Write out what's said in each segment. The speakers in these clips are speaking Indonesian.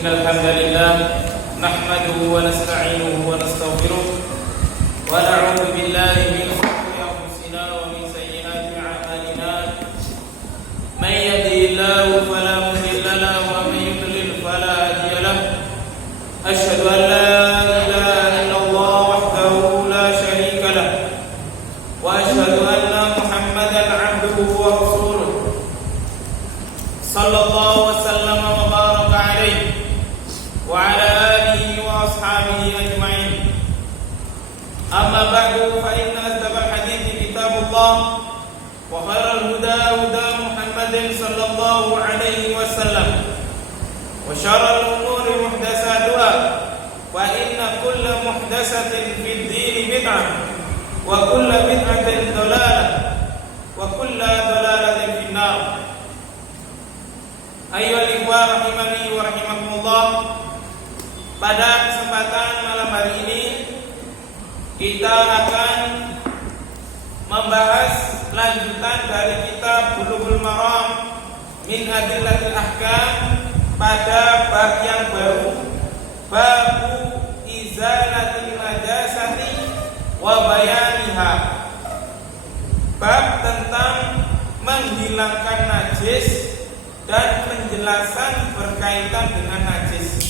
إن الحمد لله نحمده ونستعينه ونستغفره ونعوذ بالله من شرور أنفسنا ومن سيئات أعمالنا من يهده الله فلا مضل له ومن يضلل فلا هادي له أشهد أن لا إله إلا الله وحده لا شريك له وأشهد أن محمدا عبده ورسوله صلى الله وسلم وبارك عليه وعلى آله وأصحابه أجمعين. أما بعد فإن أصدق الحديث كتاب الله وخير الهدى هدى محمد صلى الله عليه وسلم وشر الأمور محدثاتها فإن كل محدثة في الدين بدعة وكل بدعة ضلالة وكل ضلالة في النار. Ayyuhal ikhwah rahimani wa rahimakumullah. Pada kesempatan malam hari ini kita akan membahas lanjutan dari kitab Bulughul Maram min Adillatil Ahkam pada bab yang baru, babu izalatil najasati wa bayaniha. Bab tentang menghilangkan najis dan penjelasan berkaitan dengan najis.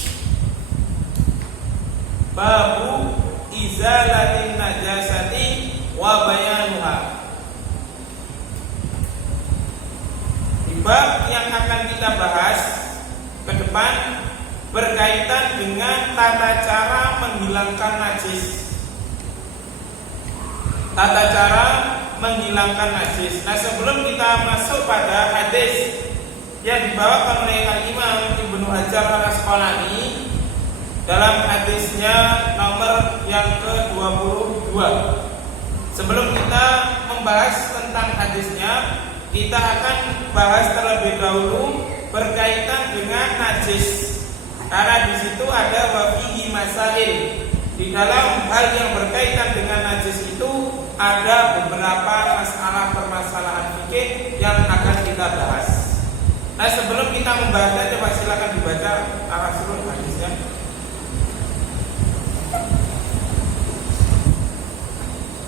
Babu izalatin najasati wa bayanuha. Di bab yang akan kita bahas ke depan berkaitan dengan tata cara menghilangkan najis. Tata cara menghilangkan najis. Nah, sebelum kita masuk pada hadis yang dibawakan oleh Al-Imam Ibnu Hajar Al-Asqalani dalam hadisnya nomor yang ke-22. Sebelum kita membahas tentang hadisnya, kita akan bahas terlebih dahulu berkaitan dengan najis. Karena di situ ada wafihi masail. Di dalam hal yang berkaitan dengan najis itu ada beberapa masalah permasalahan fikih yang akan kita bahas. Nah, sebelum kita membahasnya, coba silakan dibaca al-aslul hadisnya.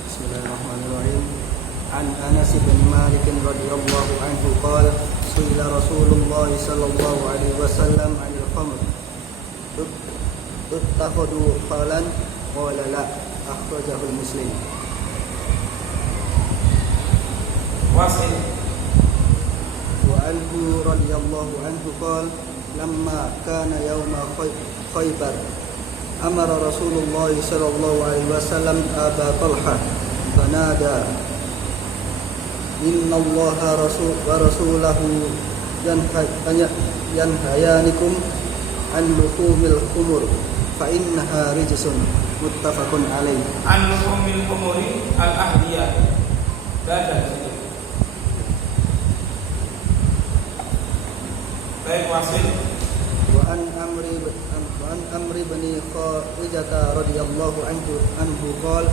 Bismillahirrahmanirrahim. An Anas bin Malik radhiyallahu anhu qala su'ila Rasulullah sallallahu alaihi wasallam 'anil khamr tuttakhadu qalan qala la akhrajahu Muslim. Wasil. وعنه رضي الله عنه قال لما كان يوم خيبر أمر رسول الله صلى الله عليه وسلم أبا طلحة فنادى إن الله ورسوله ينهيانكم عن لحوم الخمر فإنها رجس متفق عليه. عن لحوم الخمر الأهدية. Baik, wasil. Wa an Amri bin Kharijah radhiyallahu anhu qala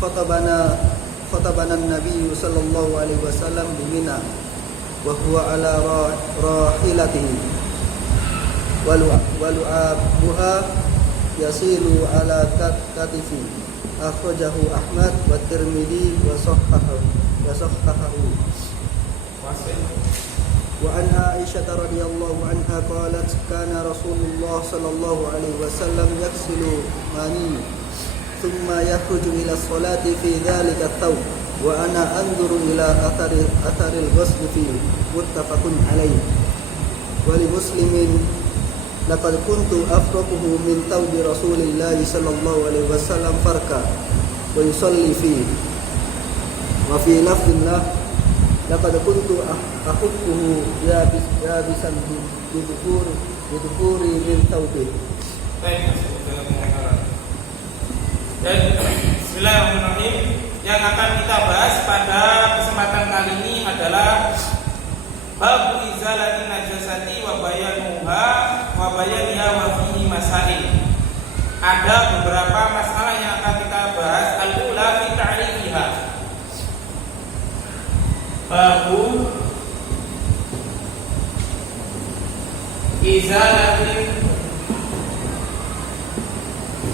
khatabana an-nabiy sallallahu alaihi wasallam bi Mina wa huwa ala rahilatihi wa lu'abuha yasilu ala katifi akhrajahu Ahmad wa Tirmidzi wa sahhahahu. Wasil. وعن عائشة رضي الله عنها قالت كان رسول الله صلى الله عليه وسلم يغسل مني ثم يخرج إلى الصلاة في ذلك الثوب وأنا أنظر إلى أثر الغسل فيه متفق عليه. ولمسلم لقد كنت أفرقه من ثوب رسول الله صلى الله عليه وسلم فركا ويصلي فيه. وفي لفظ له laqad kuntu akhudduhu yabisan bidukuri min thawbi. Baik, dan bismillahirrahmanirrahim. Yang akan kita bahas pada kesempatan kali ini adalah babu izalatin najasati wa bayanuha wa bayaniha wa fihi masail. Ada beberapa masalah yang akan kita bahas. Al-ula fi ta'rifiha. Babu izalatin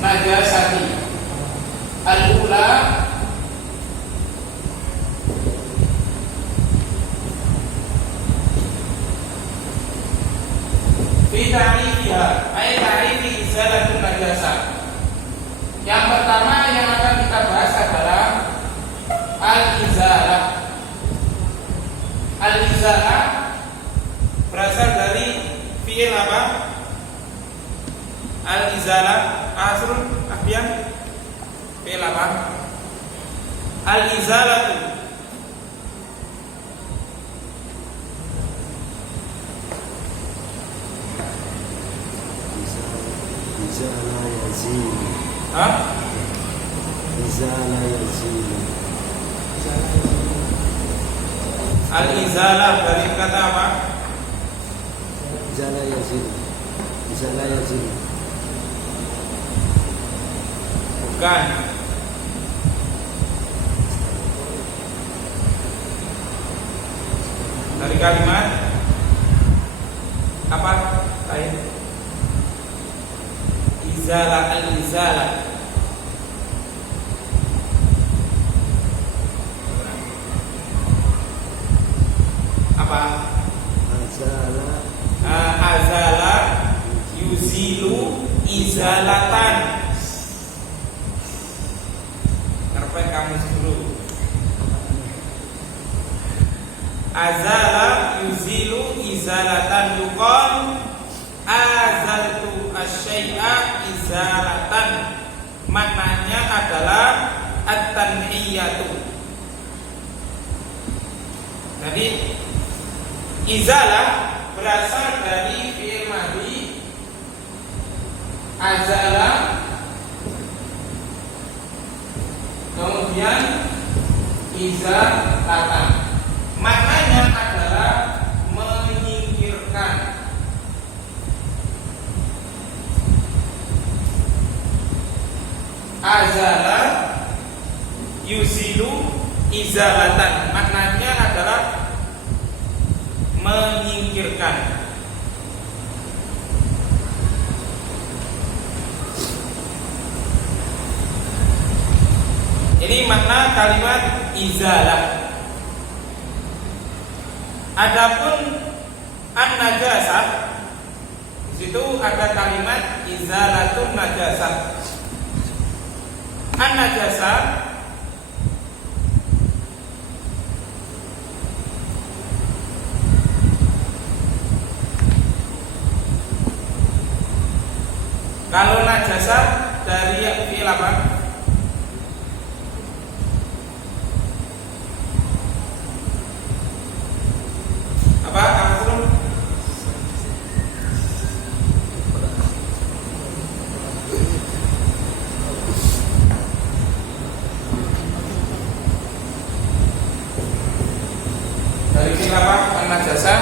najasati. Al-ula fi ta'rifiha ay ta'rifi izalatun najasah. Yang pertama yang akan kita bahas adalah al-izalah. Al-izalah berasal dari fi'il apa? Al-izalah asrul ahbian fi'il apa? Al-izalatu Izala yazil. Hah? Izala yazil. Al-izalah dari kata apa? Izala yazil. Izala yazil. Bukan. Dari kalimat apa? Lain. Izalah, al-izalah. Apa? Azala. Azala yuzilu izalatan. Ngerpen kamu dulu. Azala yuzilu izalatan yuqal azaltu asyai'a izalatan. Maknanya adalah at-tanhiyatu. Jadi izalah berasal dari fi'il madhi azala, kemudian izalatan. Maknanya adalah menyingkirkan. Azala yuzilu izalatan. Maknanya adalah menyingkirkan. Ini makna kalimat izalah. Adapun an-najasah, di situ ada kalimat izalatun najasah. An-najasah kalau najasah dari fi'il apa? Apa? Kamu dari fi'il apa? An-najasah.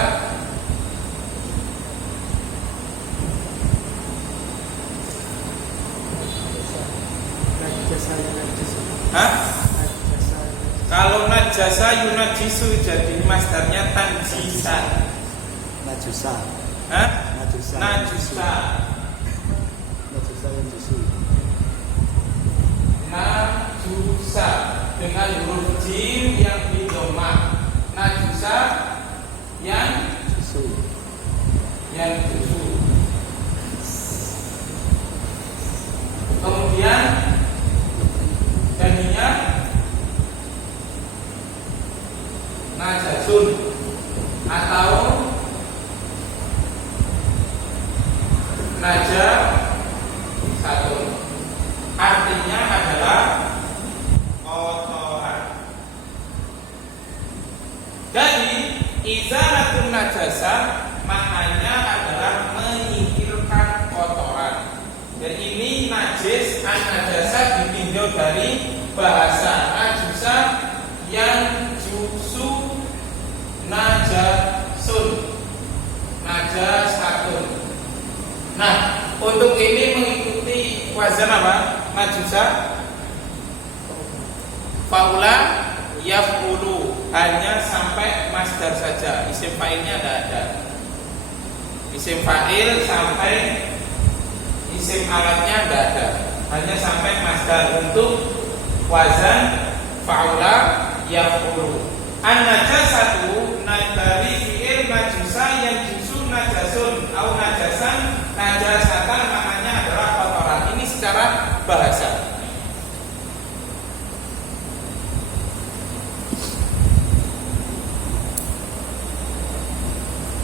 Hah? Kalau najasa yunajisu jadi masdarnya tanjisan. Najusa. Hah? Najusa. Najusa. Najusa yang jusu. Najusa dengan huruf jim yang di dhamma. Najusa yang Jusu. jusu. Kemudian jadinya najasun atau najasatun. Artinya adalah kotoran. Jadi izalatun najasah maknanya adalah menyingkirkan kotoran. Dan ini najis, an-najasah ditinjau dari bahasa najusa yang jusu najasun, najasatun. Nah, untuk ini mengikuti wazan apa? Najusa faula yafulu, hanya sampai masdar saja, isim fa'ilnya tidak ada. Isim fa'il sampai isim alatnya tidak ada, hanya sampai masdar untuk wazan fa'ula yaf'ulu. An-najasatu dari fi'il najusa yang jusu najasun au najasan najasatan, maknanya adalah kotoran. Ini secara bahasa.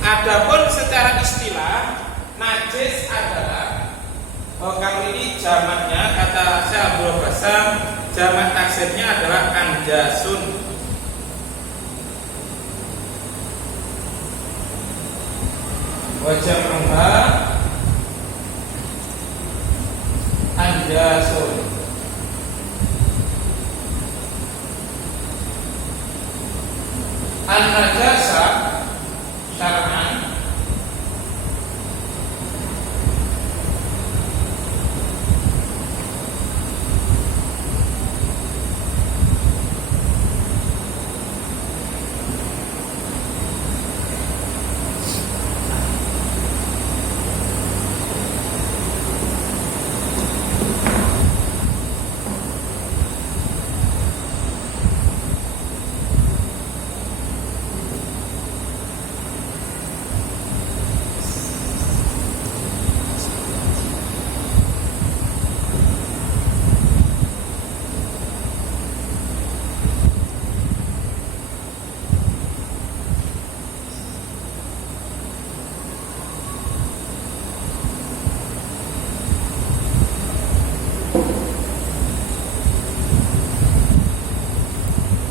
Adapun secara istilah, najis adalah kalau ini jamaknya, kata Syekh Abdul Bassam, jamak taksirnya adalah anjasun. Wajahnya anjasun. An-najasa syar'an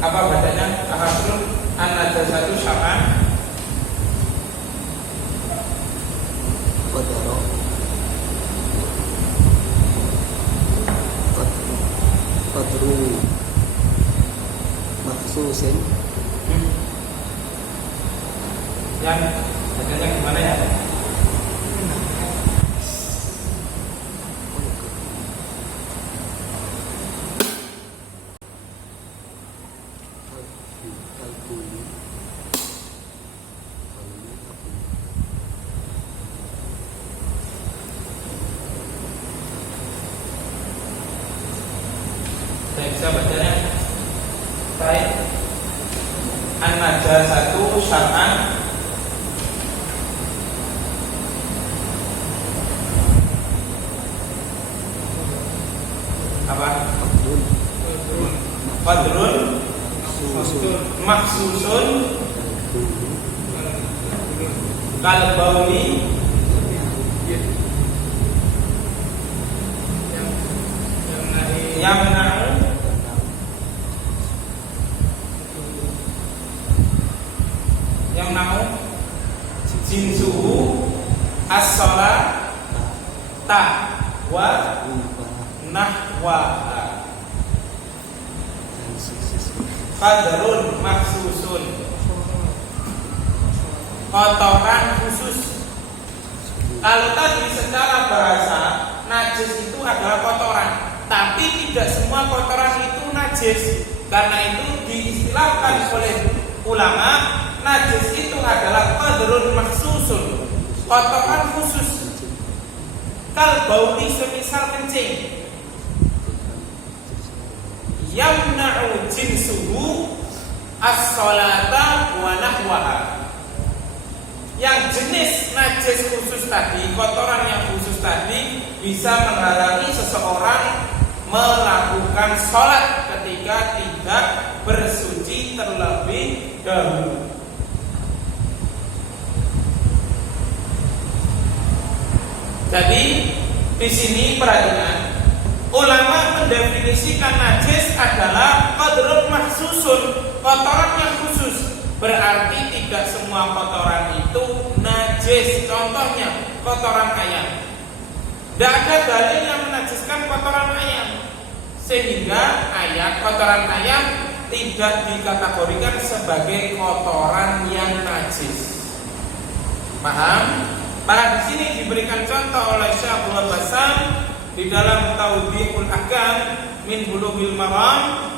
apa bacanya? Ahasul an-najasatu syar'an Qadaro Qadru Maksusin. Yang bacanya gimana ya? Saya bisa bacanya baik. An-najasatu syar'an apa? Qadrun maksusun kal bauli yamna'u jinsuhu as-salata wa nahwaha. Qadrun maksusun, kotoran khusus. Kalau tadi secara bahasa najis itu adalah kotoran, tapi tidak semua kotoran itu najis. Karena itu diistilahkan oleh ulama, najis itu adalah qadrun maksusun, kotoran khusus. Kal bauli semisal kencing, yamna'u jinsuhu as-salata wa nahwaha. Yang jenis najis khusus tadi, kotoran yang khusus tadi, bisa menghalangi seseorang melakukan sholat ketika tidak bersuci terlebih dahulu. Jadi di sini perhatikan, ulama mendefinisikan najis adalah qadrun mahsusun, kotoran yang khusus. Berarti tidak semua kotoran itu najis. Contohnya kotoran ayam. Tidak ada dalil yang menajiskan kotoran ayam, sehingga kotoran ayam tidak dikategorikan sebagai kotoran yang najis. Paham? Maka di sini diberikan contoh oleh Syekh Abdul Bassam di dalam Tawdihul Ahkam min Bulughil Maram.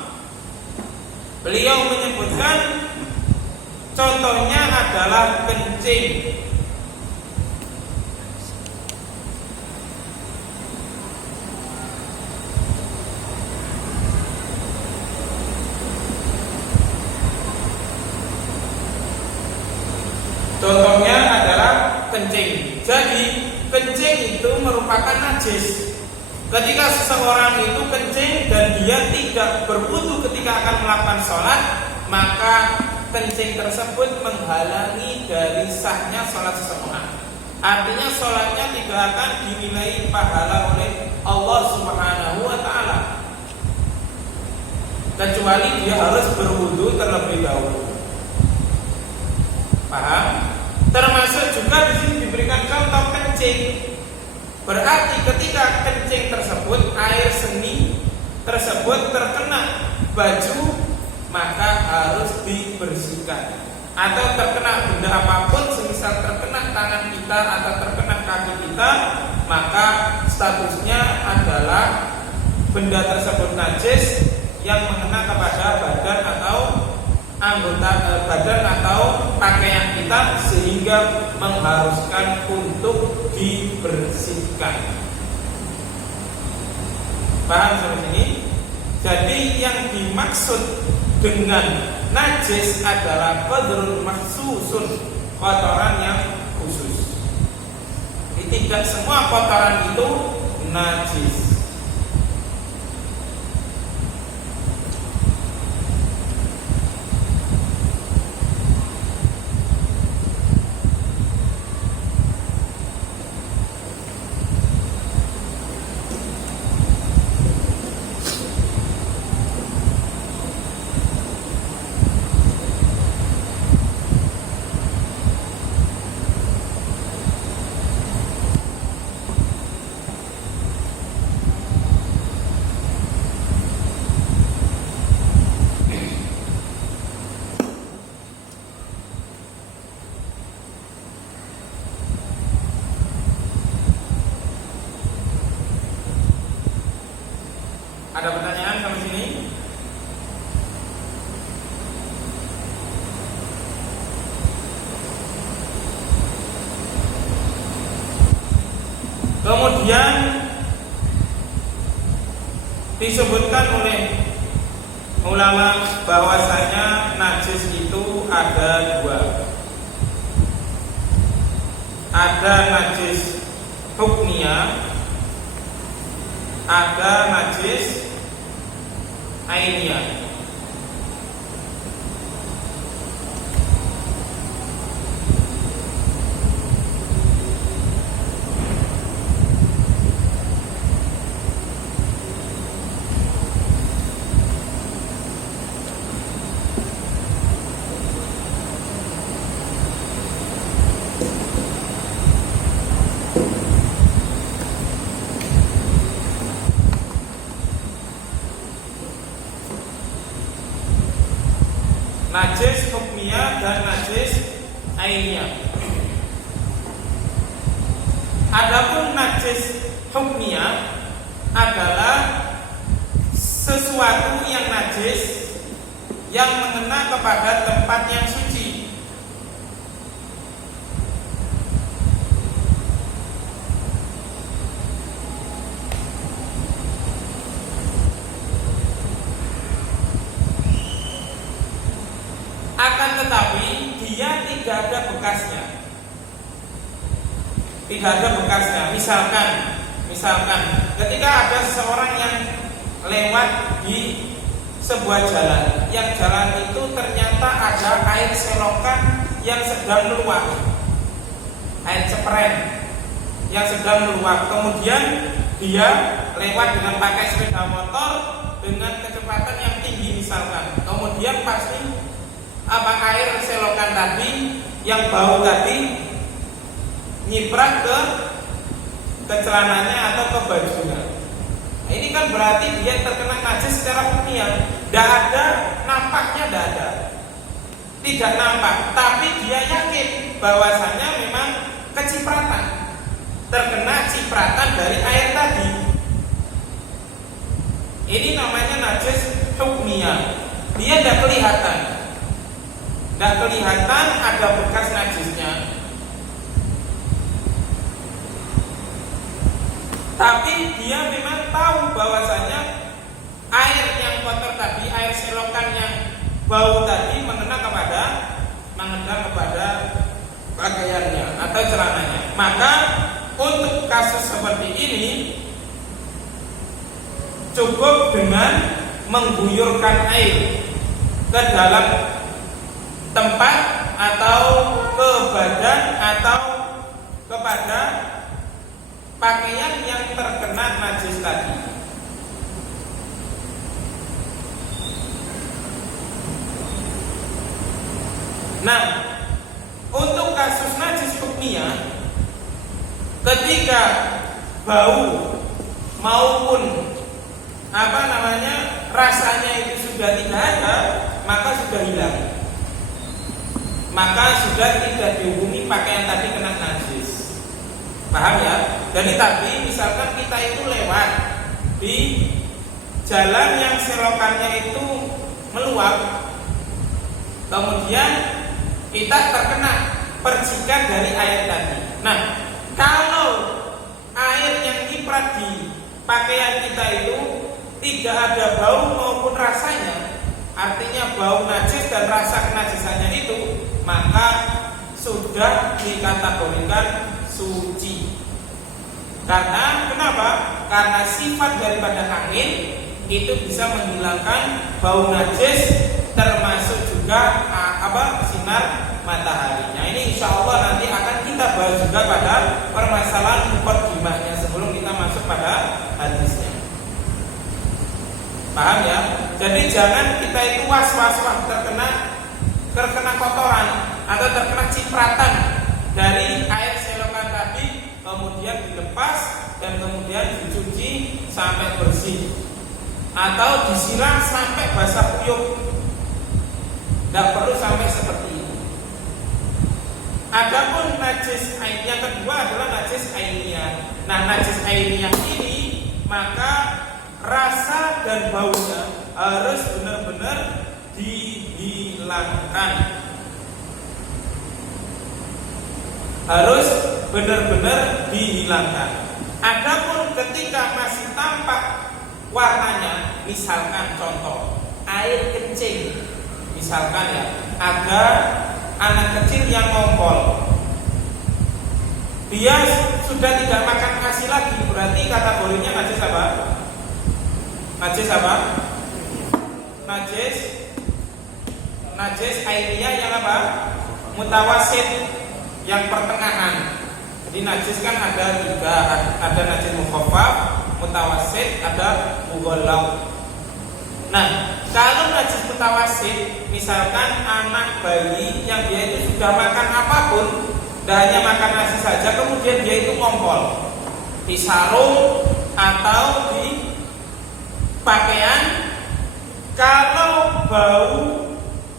Beliau menyebutkan contohnya adalah kencing. lagi, kencing itu merupakan najis. Ketika seseorang itu kencing dan dia tidak berwudu ketika akan melakukan sholat, maka kencing tersebut menghalangi dari sahnya sholat seseorang. Artinya sholatnya tidak akan dinilai pahala oleh Allah Subhanahu wa Ta'ala, kecuali dia harus berwudu terlebih dahulu. Paham? Termasuk juga di sini diberikan contoh kencing. Berarti ketika kencing tersebut, air seni tersebut terkena baju, maka harus dibersihkan. Atau terkena benda apapun, semisal terkena tangan kita atau terkena kaki kita, maka statusnya adalah benda tersebut najis yang mengena kepada badan atau anggota badan atau pakaian kita, sehingga mengharuskan untuk dibersihkan. Paham sampai sini? Jadi yang dimaksud dengan najis adalah qadrun mahsusun, kotoran yang khusus. Tidak semua kotoran itu najis. Ada pertanyaan sampai sini? Kemudian disebutkan oleh ulama bahwasanya najis itu ada dua. Ada najis hukmiyah, ada najis ainiyah. Najis hukmiyah dan najis ainiyah. Adapun najis hukmiyah adalah sesuatu yang najis yang mengena kepada tempat yang suci. Akan tetapi dia tidak ada bekasnya. Tidak ada bekasnya. Misalkan ketika ada seseorang yang lewat di sebuah jalan, yang jalan itu ternyata ada air selokan yang sedang meluap, air ceperen yang sedang meluap. Kemudian dia lewat dengan pakai sepeda motor dengan kecepatan yang tinggi misalkan. Kemudian pasti air selokan tadi yang bau tadi nyiprat ke celananya atau ke bajunya. Nah, ini kan berarti dia terkena najis secara hukmiyah. Tidak ada, nampaknya tidak ada, tidak nampak, tapi dia yakin bahwasanya memang kecipratan, terkena cipratan dari air tadi. Ini namanya najis hukmiyah. Dia tidak kelihatan. Tidak kelihatan ada bekas najisnya, tapi dia memang tahu bahwasanya air yang kotor tadi, air selokan yang bau tadi mengena kepada pakaiannya atau celananya. Maka untuk kasus seperti ini cukup dengan mengguyurkan air ke dalam tempat atau ke badan atau kepada pakaian yang terkena najis tadi. Nah, untuk kasus najis hukmiyah, ketika bau maupun rasanya itu sudah tidak ada, maka sudah hilang, maka sudah tidak dihubungi pakaian tadi kena najis. Paham ya? Jadi tadi misalkan kita itu lewat di jalan yang selokannya itu meluap, kemudian kita terkena percikan dari air tadi. Nah, kalau air yang nyiprat di pakaian kita itu tidak ada bau maupun rasanya, artinya bau najis dan rasa kenajisannya itu, maka sudah dikategorikan suci. Karena kenapa? Karena sifat daripada angin itu bisa menghilangkan bau najis, termasuk juga sinar matahari. Nah, ini insya Allah nanti akan kita bahas juga pada permasalahan muqaddimahnya sebelum kita masuk pada hadisnya. Paham ya? Jadi jangan kita itu was-was terkena kotoran atau terkena cipratan dari air selokan tadi, kemudian dilepas dan kemudian dicuci sampai bersih atau disiram sampai basah kuyup. Tidak perlu sampai seperti itu. Adapun najis ain yang kedua adalah najis ainiyah. Nah, najis ainiyah ini maka rasa dan baunya harus benar-benar dihilangkan. Harus benar-benar dihilangkan. Adapun ketika masih tampak warnanya, misalkan contoh air kencing, misalkan ya, ada anak kecil yang ngompol, dia sudah tidak makan nasi lagi, berarti kategorinya najis apa? Najis apa? Najis ainiyah yang apa? Mutawasid, yang pertengahan. Jadi najis kan ada tiga, ada najis mukhaffaf, mutawasid, ada mughalladh. Nah, kalau najis mutawasid, misalkan anak bayi yang dia itu sudah makan apapun, tidak hanya makan nasi saja, kemudian dia itu ngompol di sarung atau di pakaian, kalau bau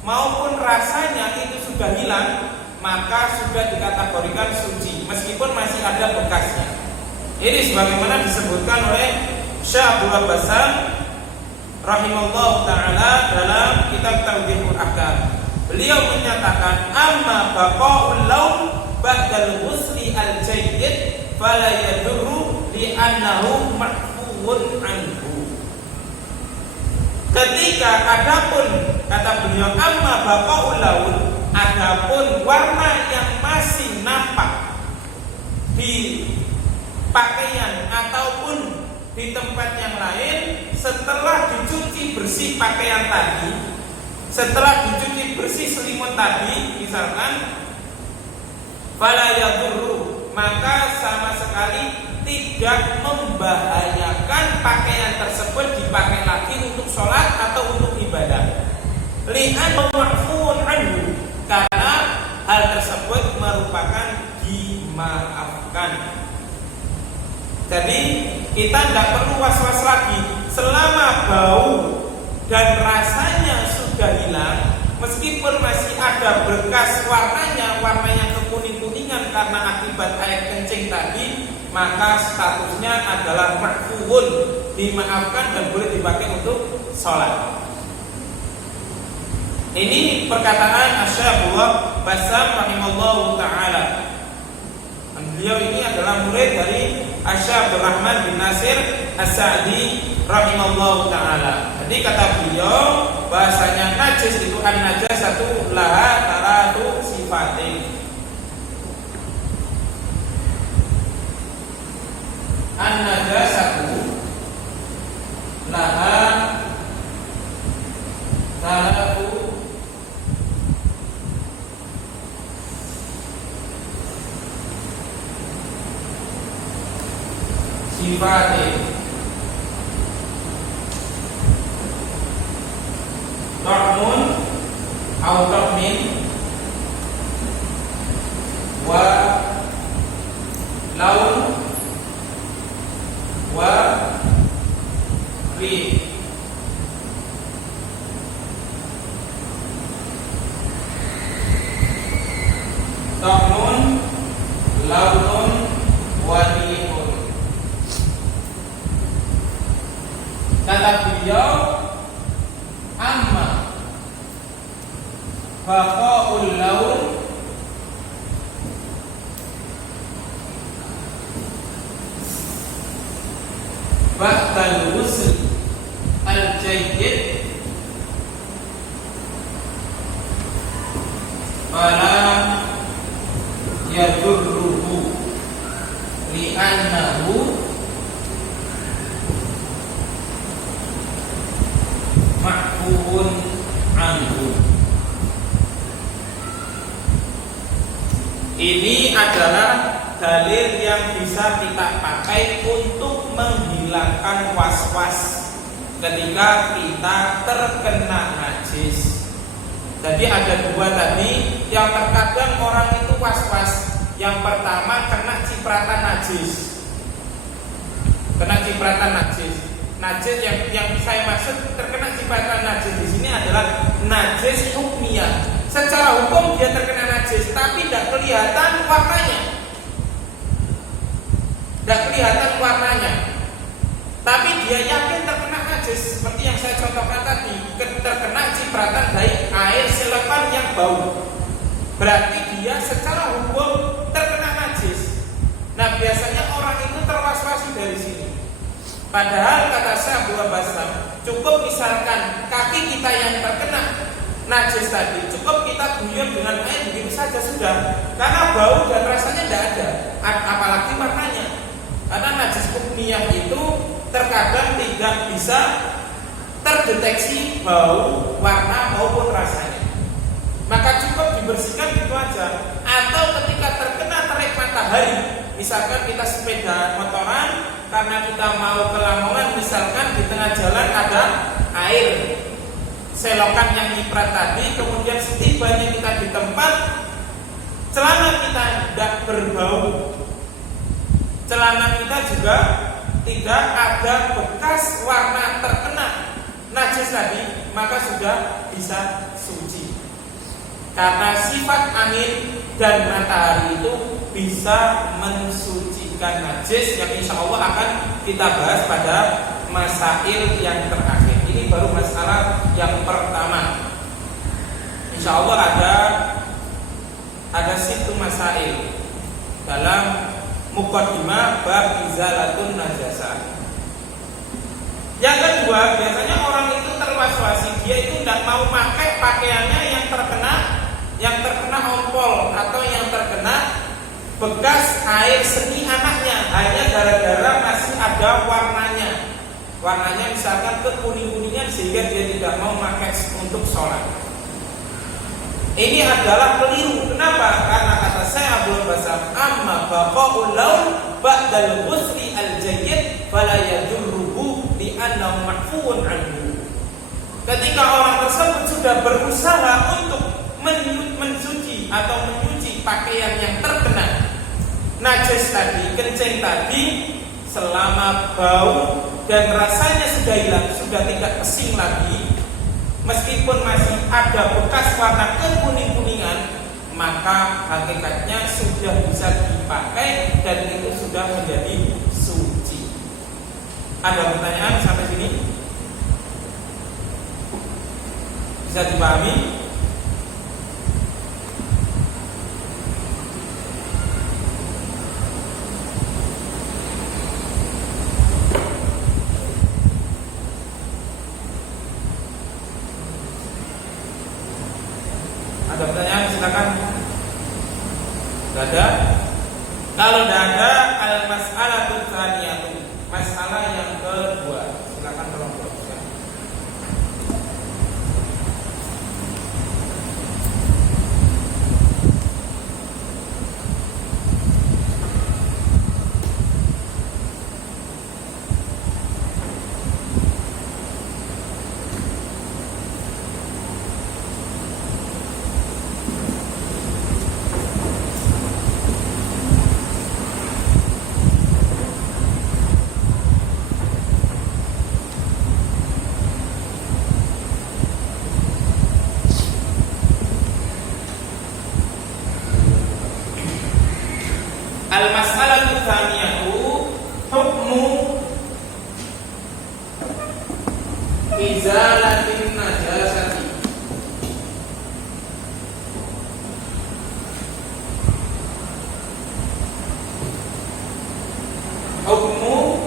maupun rasanya itu sudah hilang, maka sudah dikategorikan suci meskipun masih ada bekasnya. Ini sebagaimana disebutkan oleh Syekh Abdullah Bassam rahimallahu taala dalam kitab Tawdihul Ahkam. Beliau menyatakan amma baqa'ul lawn ba'dal ghusli al-jayyid fala yadurru li'annahu mahfuun anhu. Ketika adapun kata beliau amma baqa'ul lawn, adapun warna yang masih nampak di pakaian ataupun di tempat yang lain setelah dicuci bersih pakaian tadi, setelah dicuci bersih selimut tadi, misalkan fala yadurru, maka sama sekali tidak membahayakan pakaian tersebut dipakai lagi untuk sholat atau untuk ibadah. Li'an ma'fuun anhu, karena hal tersebut merupakan dimaafkan. Jadi kita tidak perlu was-was lagi. Selama bau dan rasanya sudah hilang, meskipun masih ada bekas warnanya, warna yang kekuning-kuningan karena akibat air kencing tadi, maka statusnya adalah makfuun, dimaafkan dan boleh dipakai untuk sholat. Ini perkataan Syekh Abdullah Bassam rahimallahu taala. Beliau ini adalah murid dari Syekh Abdul Rahman bin Nasir As-Sa'di rahimallahu taala. Jadi kata beliau bahasanya najis itu an-najasatu laha taratu sifatin. an-najasatu laha salatu sifatin ta'mun au ta'min wa laun wa ri. Ta'mun, launun, wa rihun. Kata beliau, amma baqa'ul laun ba'dal ghusl al-jayyid fala yadurruhu li'annahu ma'fuun anhu. Ini adalah dalil yang bisa kita pakai untuk menghilangkan was-was ketika kita terkena najis. Jadi ada dua tadi yang terkadang orang itu was-was. Yang pertama kena cipratan najis. Kena cipratan najis. Najis yang saya maksud terkena cipratan najis di sini adalah najis hukmiyah. Secara hukum dia terkena najis, tapi tidak kelihatan warnanya. Tidak kelihatan warnanya. Tapi dia yakin terkena najis, seperti yang saya contohkan tadi, terkena cipratan dari air selepan yang bau. Berarti dia secara hukum terkena najis. Nah, biasanya orang itu terwas-wasi dari sini. Padahal kata Syekh Abdullah Bassam, cukup misalkan kaki kita yang terkena najis tadi, cukup kita guyur dengan air begitu saja sudah. Karena bau dan rasanya tidak ada, apalagi warnanya. Karena najis hukmiyah itu terkadang tidak bisa terdeteksi bau, warna maupun rasanya. Maka cukup dibersihkan gitu aja. Atau ketika terkena terik matahari, misalkan kita sepeda motoran, karena kita mau ke Lamongan, misalkan di tengah jalan ada air selokan yang nyiprat tadi, kemudian setibanya kita di tempat, celana kita tidak berbau, celana kita juga tidak ada bekas warna terkena najis tadi, maka sudah bisa suci. Karena sifat angin dan matahari itu bisa mensucikan najis, yang insya Allah akan kita bahas pada masail yang terakhir. Ini baru masalah yang pertama. Insya Allah ada situ masail dalam muqaddimah bab izalatun najasah. Yang kedua, biasanya orang itu terwas-wasi, dia itu tidak mau pakai pakaiannya yang terkena ompol atau yang terkena bekas air seni anaknya, hanya gara-gara masih ada warnanya. Warnanya misalkan kekuning-kuningan sehingga dia tidak mau pakai untuk sholat. Ini adalah keliru. Kenapa? Karena kata saya Abdul Basam, amma baqa'ul laun ba'dal ghusli al-jayyid fala yadurruhu li'annahu mahfuun anhu. Ketika orang tersebut sudah berusaha untuk mensuci atau menyuci pakaian yang terkena najis tadi, kencing tadi, selama bau dan rasanya sudah hilang, sudah tidak pesing lagi, meskipun masih ada bekas warna kekuning-kuningan, maka hakikatnya sudah bisa dipakai dan itu sudah menjadi suci. Ada pertanyaan sampai sini? Bisa dipahami? Ada pertanyaan? Silakan. Tidak ada? Kalau tidak ada, al-mas'alatul tsaniyah, hukmu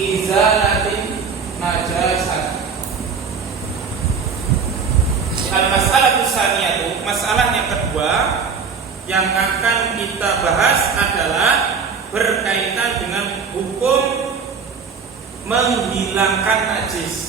izalatin najasah. Al-masalah tsaniyah, masalah yang kedua yang akan kita bahas adalah berkaitan dengan hukum menghilangkan najis.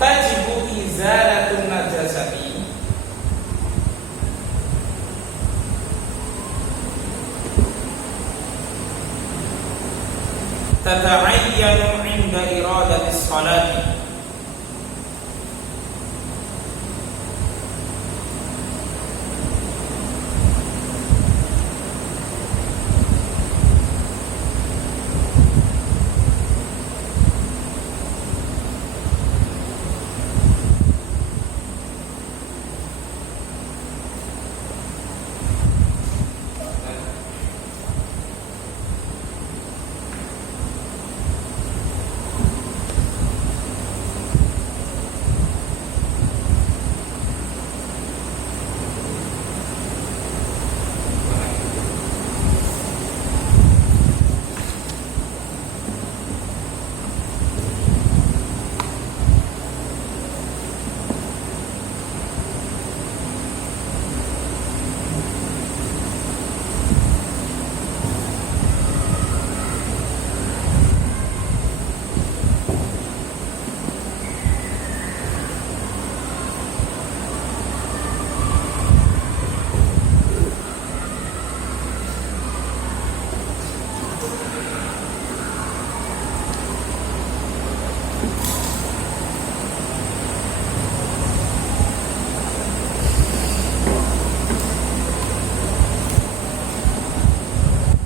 Tajibu izalatun najasati tata'ayyanu 'inda iradatis salati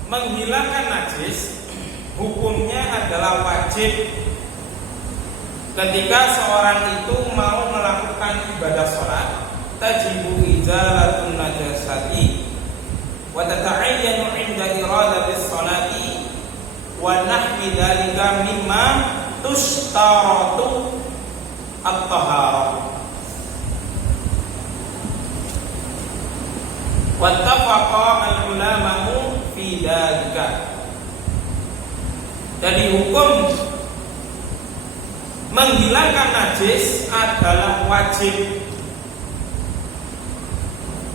menghilangkan najis hukumnya adalah wajib ketika seorang itu mau melakukan ibadah sholat. Tajibu izalatun najasati wa tata'ayyanu 'inda iradatis sholati wa nahwi dzalika mimma tushtaratu at-taharah. Wattafaqa al-ulama'u fi dzalika. Jadi hukum menghilangkan najis adalah wajib.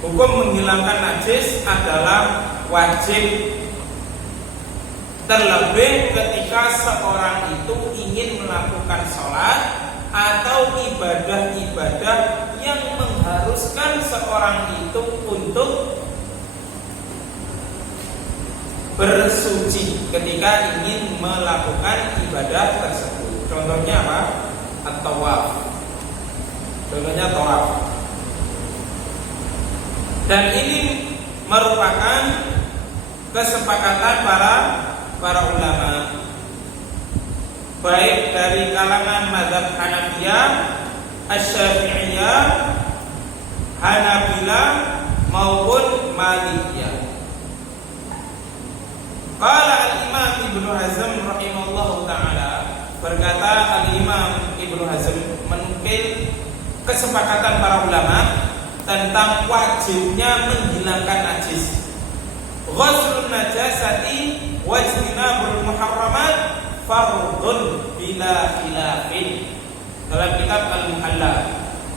Hukum menghilangkan najis adalah wajib. Terlebih ketika seorang itu ingin melakukan sholat atau ibadah-ibadah yang mengharuskan seorang itu untuk bersuci ketika ingin melakukan ibadah tersebut. Contohnya apa? At-tawaf. Contohnya tawaf. Dan ini merupakan kesepakatan para ulama, baik dari kalangan mazhab Hanafiyah, Asy-Syafi'iyah, Hanabilah maupun Malikiyah. Qala al-Imam Ibnu Hazm rahimahullahu taala, Berkata Al-Imam Ibnu Hazm menukil kesepakatan para ulama tentang wajibnya menghilangkan najis. Ghuslun najasati wajtinabul muharramat fardun bila khilafin. Dalam kitab Al-Muhalla,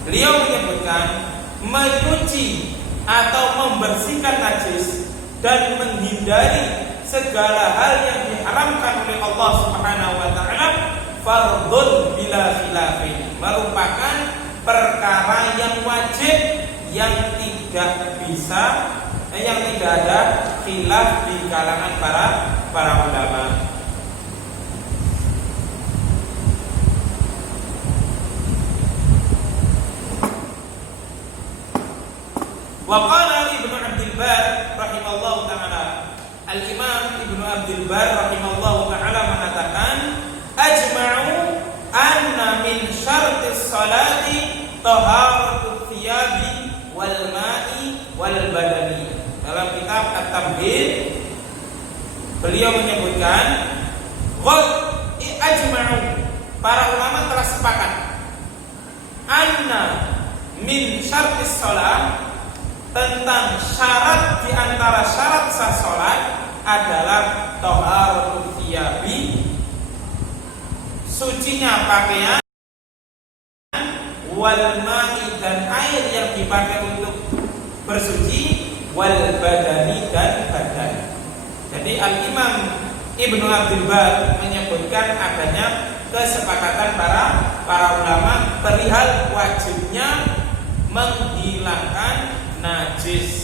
beliau menyebutkan menyuci atau membersihkan najis dan menghindari segala hal yang diharamkan oleh Allah Subhanahu wa taala fardun bila khilafin, merupakan perkara yang wajib yang tidak ada khilaf di kalangan para ulama. Wa qala Ibnu Abdul Bar rahimallahu taala, Al-Imam Ibnu Abdul Bar rahimallahu taala mengatakan, ajma'u anna min syartis salati taharatu thiyabi wal ma'i wal badani. Dalam kitab At-Tabhid beliau menyebutkan ajma'u, para ulama telah sepakat, anna min syartis salat, tentang syarat di antara syarat sah salat adalah taharatul thiyabi, sucinya pakaian, wal ma'i, dan air yang dipakai untuk bersuci, wal badani, dan badan. Jadi Al-Imam Ibnu Abdul Bar menyebutkan adanya kesepakatan para ulama perihal wajibnya menghilangkan najis.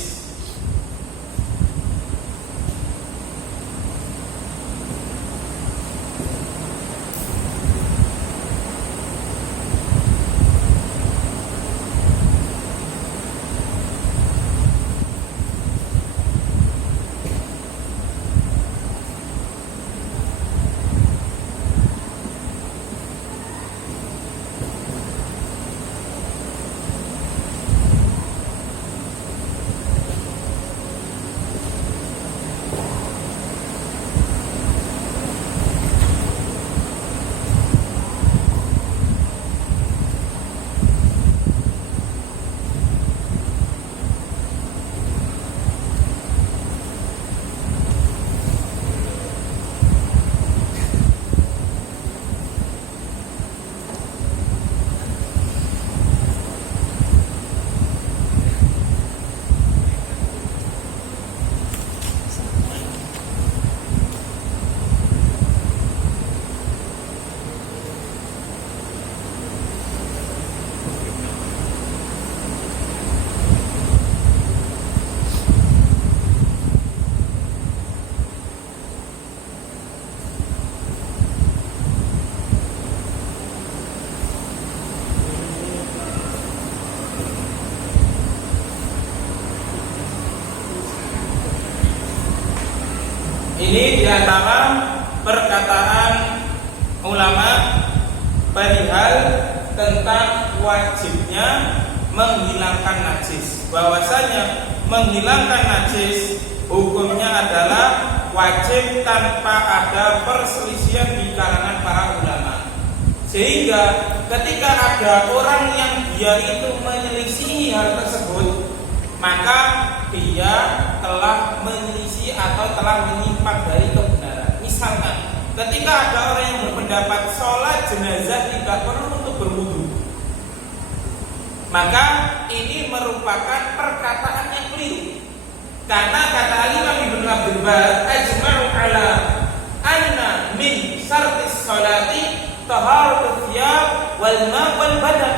Ini diantara perkataan ulama perihal tentang wajibnya menghilangkan najis. Bahwasanya menghilangkan najis hukumnya adalah wajib tanpa ada perselisihan di kalangan para ulama. Sehingga ketika ada orang yang dia itu menyelisihi hal tersebut, maka dia telah menyelisih atau telah menyimpang dari kebenaran. Misalkan ketika ada orang yang berpendapat sholat jenazah tidak perlu untuk berwudu, maka ini merupakan perkataan yang keliru. Karena kata Al-Imam Ibnu Abdul Bar, ajma'u ala anna min syartis sholati taharatul thiyab wal ma' wal badan.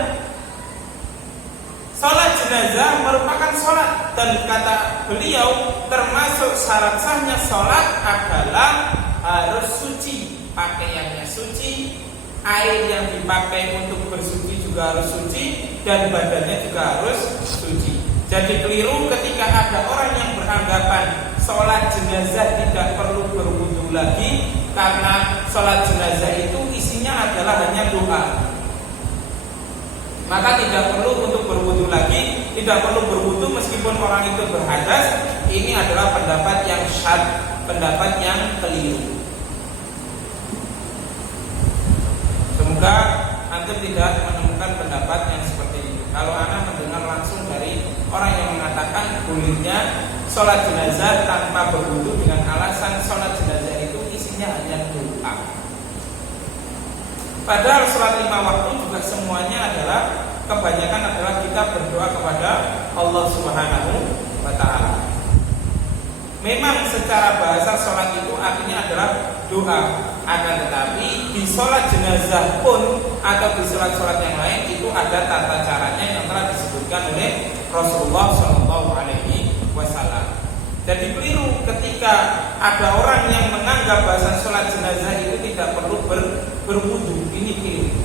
Sholat jenazah merupakan sholat, dan kata beliau termasuk syarat sahnya sholat adalah harus suci, pakaiannya suci, air yang dipakai untuk bersuci juga harus suci, dan badannya juga harus suci. Jadi keliru ketika ada orang yang beranggapan sholat jenazah tidak perlu berwudu lagi, karena sholat jenazah itu isinya adalah hanya doa. Maka tidak perlu untuk berwudu lagi, tidak perlu berwudu meskipun orang itu berhadas. Ini adalah pendapat yang syadz, pendapat yang keliru. antum tidak menemukan pendapat yang seperti itu. Kalau ana mendengar langsung dari orang yang mengatakan bolehnya sholat jenazah tanpa berwudu dengan alasan sholat jenazah itu isinya hanya doa. Padahal sholat 5 waktu juga semuanya adalah, kebanyakan adalah kita berdoa kepada Allah Subhanahu wa ta'ala. Memang secara bahasa sholat itu artinya adalah doa, akan tetapi di sholat jenazah pun atau di sholat-sholat yang lain itu ada tata caranya yang telah disebutkan oleh Rasulullah SAW. Jadi keliru ketika ada orang yang menganggap bahasa sholat jenazah itu tidak perlu berwudu. Ini keliru.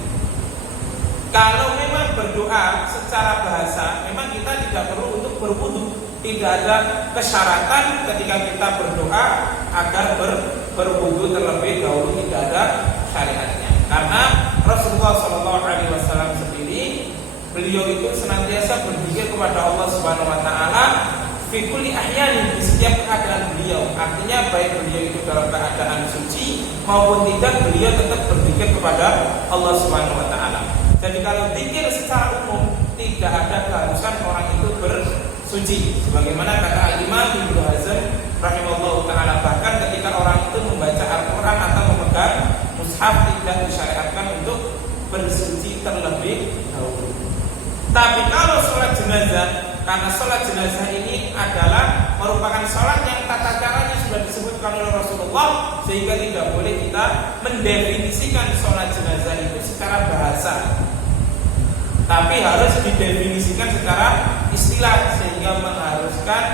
Kalau memang berdoa secara bahasa, memang kita tidak perlu untuk berwudu. Tidak ada kesyaratan ketika kita berdoa agar berwudu terlebih dahulu, tidak ada syariatnya. Karena Rasulullah SAW sendiri, beliau itu senantiasa berzikir kepada Allah Subhanahu Wa Taala fi kulli ahyanin, di setiap keadaan beliau. Artinya baik beliau itu dalam keadaan suci maupun tidak, beliau tetap berzikir kepada Allah Subhanahu Wa Taala. Jadi kalau zikir secara umum tidak ada keharusan orang itu bersuci. Sebagaimana kata Imam Ibnu Hazm rahimahullah taala, bahkan ketika orang itu membaca Al-Qur'an atau memegang mushaf tidak disyariatkan untuk bersuci terlebih dahulu. Tapi kalau sholat jenazah, karena sholat jenazah ini adalah merupakan sholat yang tata caranya sudah disebutkan oleh Rasulullah, sehingga tidak boleh kita mendefinisikan sholat jenazah itu secara bahasa, tapi harus didefinisikan secara istilah, sehingga mengharuskan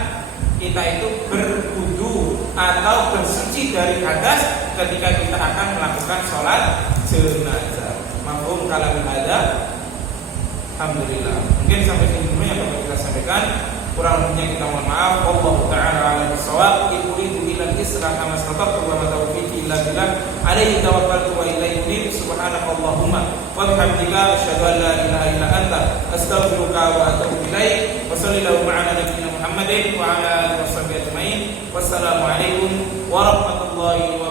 kita itu berwudu atau bersuci dari hadas ketika kita akan melakukan sholat jenazah. Mafhum kalam hadza? Alhamdulillah. Mungkin sampai sini dulu yang dapat kita sampaikan. Kurang lebihnya kita mohon maaf. Wallahu ta'ala a'lam bishawab. Uridu ila al-islah kama istata'tu wa ma taufiqi illa billah. Alaihi tawakkaltu wa ilaihi unib. Subhanakallahumma wa bihamdika asyhadu an la ilaha illa anta astaghfiruka wa atubu ilaik. Wa sallallahu ala nabiyyina Muhammadin wa ala alihi washabbihi ajmain. Wassalamu alaikum warahmatullahi wabarakatuh.